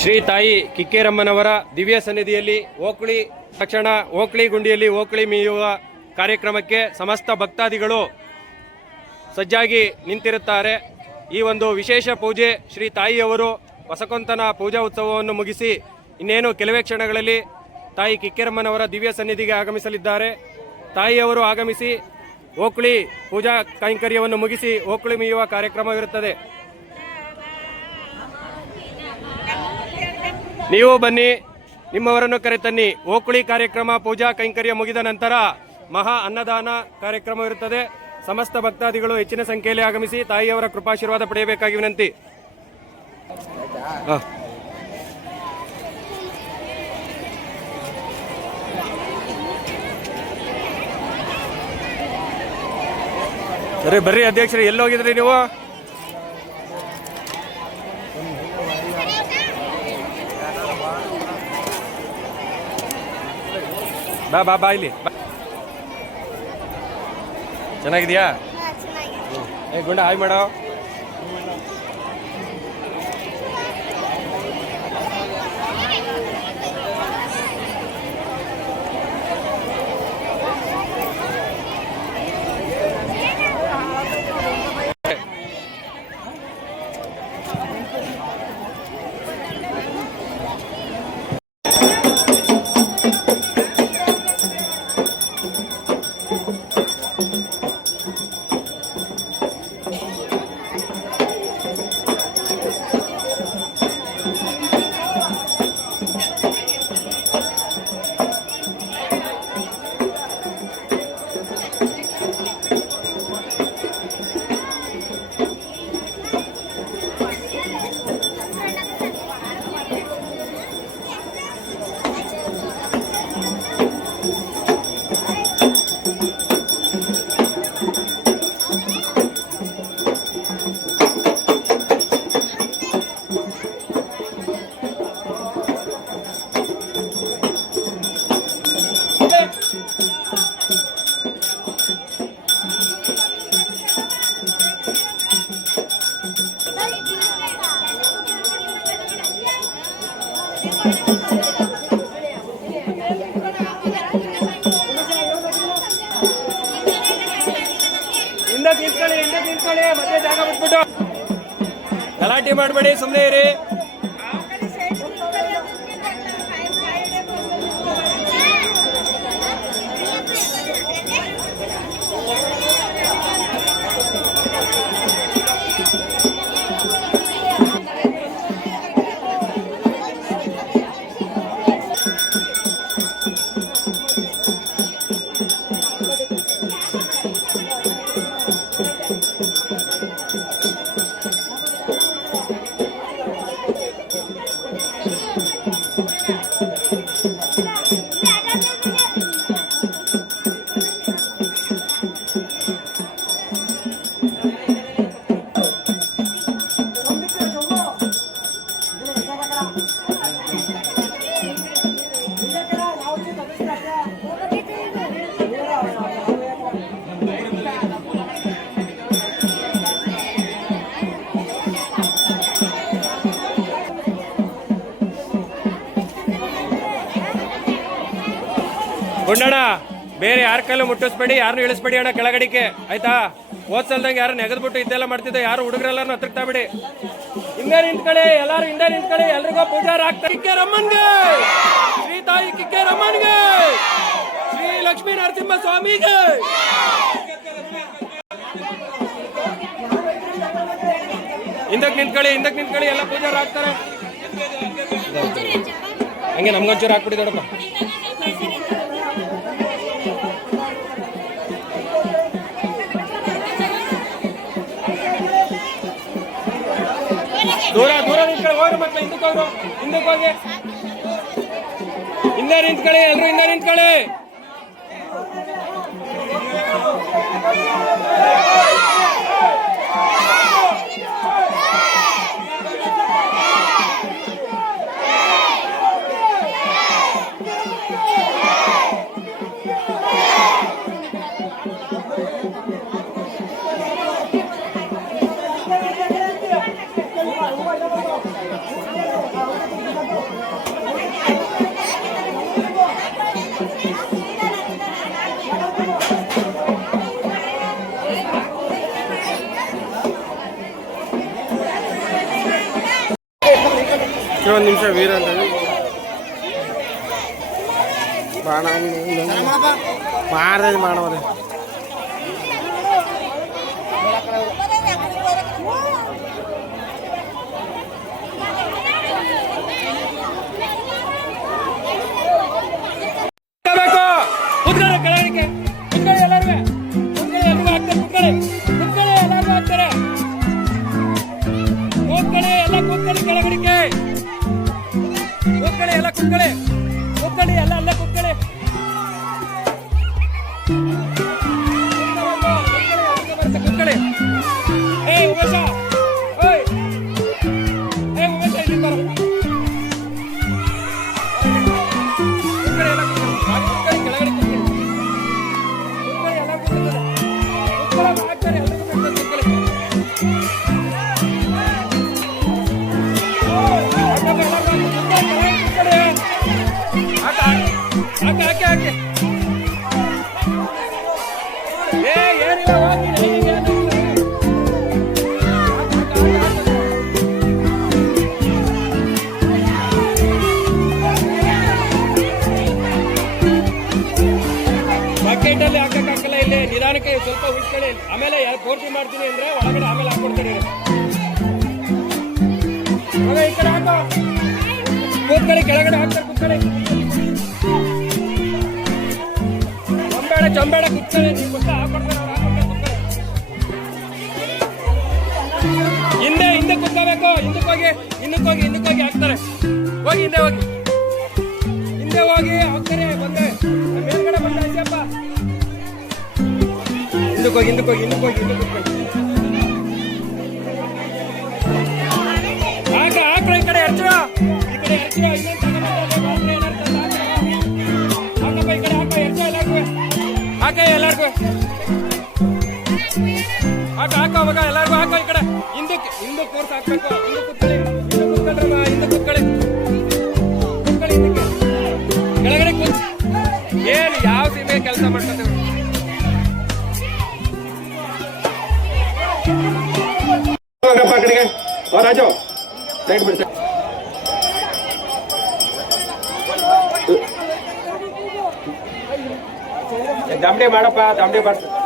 ಶ್ರೀ ತಾಯಿ ಕಿಕ್ಕೇರಮ್ಮನವರ ದಿವ್ಯ ಸನ್ನಿಧಿಯಲ್ಲಿ ಓಕಳಿ ತಕ್ಷಣ ಓಕಳಿ ಗುಂಡಿಯಲ್ಲಿ ಓಕಳಿ ಮೀಯುವ ಕಾರ್ಯಕ್ರಮಕ್ಕೆ ಸಮಸ್ತ ಭಕ್ತಾದಿಗಳು ಸಜ್ಜಾಗಿ ನಿಂತಿರುತ್ತಾರೆ. ಈ ಒಂದು ವಿಶೇಷ ಪೂಜೆ ಶ್ರೀ ತಾಯಿಯವರು ಹೊಸಕೊಂತನ ಪೂಜಾ ಉತ್ಸವವನ್ನು ಮುಗಿಸಿ ಇನ್ನೇನು ಕೆಲವೇ ಕ್ಷಣಗಳಲ್ಲಿ ತಾಯಿ ಕಿಕ್ಕೇರಮ್ಮನವರ ದಿವ್ಯ ಸನ್ನಿಧಿಗೆ ಆಗಮಿಸಲಿದ್ದಾರೆ. ತಾಯಿಯವರು ಆಗಮಿಸಿ ಓಕಳಿ ಪೂಜಾ ಕೈಂಕರ್ಯವನ್ನು ಮುಗಿಸಿ ಓಕಳಿ ಮೀಯುವ ಕಾರ್ಯಕ್ರಮವಿರುತ್ತದೆ. ನೀವು ಬನ್ನಿ, ನಿಮ್ಮವರನ್ನು ಕರೆತನ್ನಿ. ಓಕಳಿ ಕಾರ್ಯಕ್ರಮ ಪೂಜಾ ಕೈಂಕರ್ಯ ಮುಗಿದ ನಂತರ ಮಹಾ ಅನ್ನದಾನ ಕಾರ್ಯಕ್ರಮವಿರುತ್ತದೆ. ಸಮಸ್ತ ಭಕ್ತಾದಿಗಳು ಹೆಚ್ಚಿನ ಸಂಖ್ಯೆಯಲ್ಲಿ ಆಗಮಿಸಿ ತಾಯಿಯವರ ಕೃಪಾಶೀರ್ವಾದ ಪಡೆಯಬೇಕಾಗಿ ವಿನಂತಿ. ಸರಿ ಬರ್ರಿ ಅಧ್ಯಕ್ಷರು, ಎಲ್ಲಿ ಹೋಗಿದ್ರಿ ನೀವು? ಬಾ ಇಲ್ಲಿ ಚೆನ್ನಾಗಿದ್ಯಾ? ಗುಂಡ ಹಾಯ್ ಮಾಡೋ. ನಿಂತ್ಕೊಳ್ಳಿ, ಮತ್ತೆ ಜಾಗ ಬಿಟ್ಬಿಟ್ಟು ಗಲಾಟೆ ಮಾಡಬೇಡಿ, ಸುಮ್ಮನೆ ಇರಿ. ಗುಂಡಣ್ಣ, ಬೇರೆ ಯಾರ ಕೈಲೂ ಮುಟ್ಟಿಸ್ಬೇಡಿ, ಯಾರನ್ನು ಇಳಿಸ್ಬೇಡಿ ಅಣ್ಣ ಕೆಳಗಡಿಕೆ, ಆಯ್ತಾ? ಓದ್ಸಲ್ದಂಗೆ ಯಾರು ನೆಗೆದ್ಬಿಟ್ಟು ಇದೆಲ್ಲ ಮಾಡ್ತಿದ್ದೆ, ಯಾರು ಹುಡುಗರೆಲ್ಲಾರು ಹತ್ತಿರ್ತಾ ಬಿಡಿ. ಹಿಂದೆ ನಿಂತ್ಕೊಳ್ಳಿ, ಎಲ್ಲಾರು ಹಿಂದೆ ನಿಂತ್ಕೊಳ್ಳಿ. ಎಲ್ರಿಗೂ ಪೂಜಾರ ಆಗ್ತಾರೆ. ಕಿಕ್ಕೇರಮ್ಮನ್ಗೆ, ಶ್ರೀ ತಾಯಿ ಕಿಕ್ಕೇರಮ್ಮನ್ಗೆ, ಶ್ರೀ ಲಕ್ಷ್ಮೀ ನರಸಿಂಹ ಸ್ವಾಮಿಗೆ. ಹಿಂದಕ್ಕೆ ನಿಂತ್ಕೊಳ್ಳಿ, ಎಲ್ಲ ಪೂಜಾರ ಆಗ್ತಾರೆ. ಹಂಗೆ ನಮ್ಗೊಂಚೂರು ಹಾಕ್ಬಿಡಿ ದೊಡ್ಡಪ್ಪ. ದೂರ ನಿಂತ್ಕೊಳ್ಳಿ, ಹೋಗ್ರಿ ಮಕ್ಕಳು, ಹಿಂದಕ್ಕೆ ಹೋಗಿ ಹಿಂದೆ ನಿಂತ್ಕೊಳ್ಳಿ, ಎಲ್ರು ಹಿಂದೆ ನಿಂತ್ಕೊಳ್ಳಿ. ಒಂದು ನಿಮಿಷ ವೀರ ಅಂತ ಬಾಣ ಮಾಡ್ದೆ ಮಾಡವ್ರೆ. ಬಕೆಟಲ್ಲಿ ಹಾಕಕ್ಕಾಗಲ್ಲ, ಇಲ್ಲಿ ನಿಧಾನಕ್ಕೆ ಸ್ವಲ್ಪ ಉಳಿಸ್ಕೊಳ್ಳಿ. ಆಮೇಲೆ ಪೂರ್ತಿ ಮಾಡ್ತೀನಿ ಅಂದ್ರೆ ಒಳಗಡೆ ಆಮೇಲೆ ಹಾಕೊಡ್ತೀನಿ. ಈ ಕಡೆ ಹಾಕೋ, ಕೂತ್ಕೊಳ್ಳಿ, ಕೆಳಗಡೆ ಹಾಕ್ತಾರೆ, ಕೂತ್ಕೊಳ್ಳಿ. ಚಂಬೇಡ ಕೂತ್ಕೊಳ್ಳಿ, ನೀವು ಗೊತ್ತ ಹಾಕೊಡ್ತಾರೆ ಅವ್ರು, ಹಾಕೊಡ್ತಾರೆ, ಹಿಂದೆ ಹಿಂದೆ ಕೂತ್ಕೋಬೇಕು. ಹಿಂದಕ್ಕೆ ಹೋಗಿ ಹಾಕ್ತಾರೆ. ಹೋಗಿ ಹಿಂದೆ ಹೋಗಿ ಹಾಕ್ತಾರೆ. ಬಂದೆ ಮೇಲ್ಗಡೆ ಬಂದ ಅಜ್ಜಪ್ಪ, ಹಿಂದಕ್ಕೆ ಹೋಗಿ ಹಾಕ್ರೆ. ಈ ಕಡೆ ಎರ್ಚೋ, ಇನ್ನೇನು ಹಾಕಪ್ಪ, ಈ ಕಡೆ ಹಾಕ, ಎರ್ಚೋ ಎಲ್ಲಾರ್ಗು ಹಾಕ ಅವಾಗ ಎಲ್ಲಾರ್ಗು ಹಾಕೋ. ಈ ಕಡೆ ಹಿಂದಕ್ಕೆ ಕೋರ್ಸ್ ಹಾಕ್ಬೇಕು. ಹಿಂದೆ ಕೂತ್ಕೊಳ್ಳಿ, ಹಿಂದಕ್ಕೆ ಕೆಳಗಡೆ ಕೂತ್. ಏನು ಯಾವ ಸೀಮೆ ಕೆಲಸ ಮಾಡ್ಕೊತೇವೆ. ಕಡೆಗೆ ರಾಜು ಸೈಡ್ ಬಿಡ್ಸ. ದಾಂಬಡಿ ಮಾಡಪ್ಪ, ದಾಂಬಡಿ ಮಾಡ್ತಾರೆ.